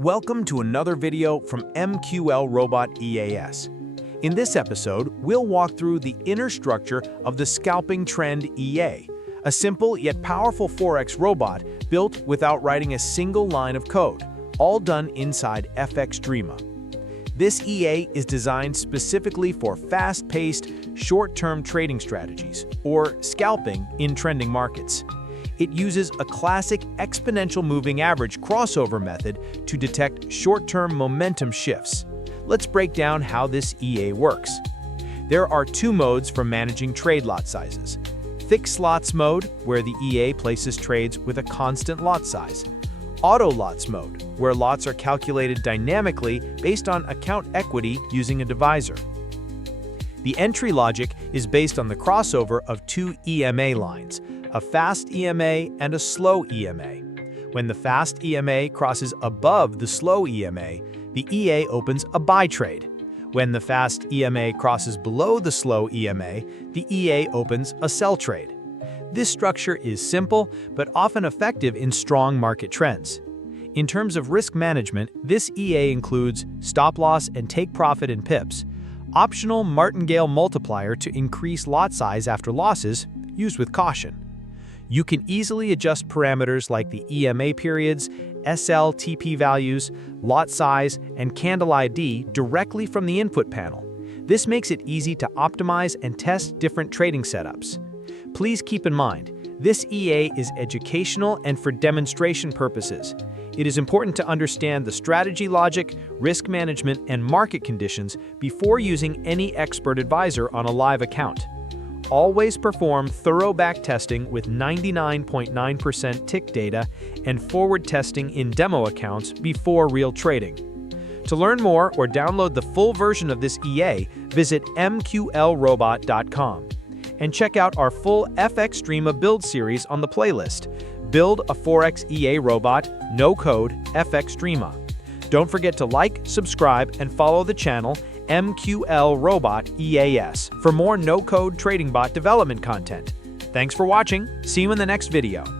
Welcome to another video from MqlrobotEAs. In this episode, we'll walk through the inner structure of the Scalping Trend EA, a simple yet powerful Forex robot built without writing a single line of code, all done inside FXdreema. This EA is designed specifically for fast-paced, short-term trading strategies, or scalping in trending markets. It uses a classic exponential moving average crossover method to detect short-term momentum shifts. Let's break down how this EA works. There are two modes for managing trade lot sizes. Fixed lots mode, where the EA places trades with a constant lot size. Auto lots mode, where lots are calculated dynamically based on account equity using a divisor. The entry logic is based on the crossover of two EMA lines, a fast EMA and a slow EMA. When the fast EMA crosses above the slow EMA, the EA opens a buy trade. When the fast EMA crosses below the slow EMA, the EA opens a sell trade. This structure is simple, but often effective in strong market trends. In terms of risk management, this EA includes stop loss and take profit in pips, optional Martingale multiplier to increase lot size after losses, used with caution. You can easily adjust parameters like the EMA periods, SL/TP values, lot size, and candle ID directly from the input panel. This makes it easy to optimize and test different trading setups. Please keep in mind, this EA is educational and for demonstration purposes. It is important to understand the strategy logic, risk management, and market conditions before using any expert advisor on a live account. Always perform thorough back testing with 99.9% tick data and forward testing in demo accounts before real trading. To learn more or download the full version of this EA, visit Mqlrobot.com. And check out our full FXdreema build series on the playlist, Build a Forex EA Robot, No Code, FXdreema. Don't forget to like, subscribe, and follow the channel MqlrobotEAs for more no-code trading bot development content. Thanks for watching. See you in the next video.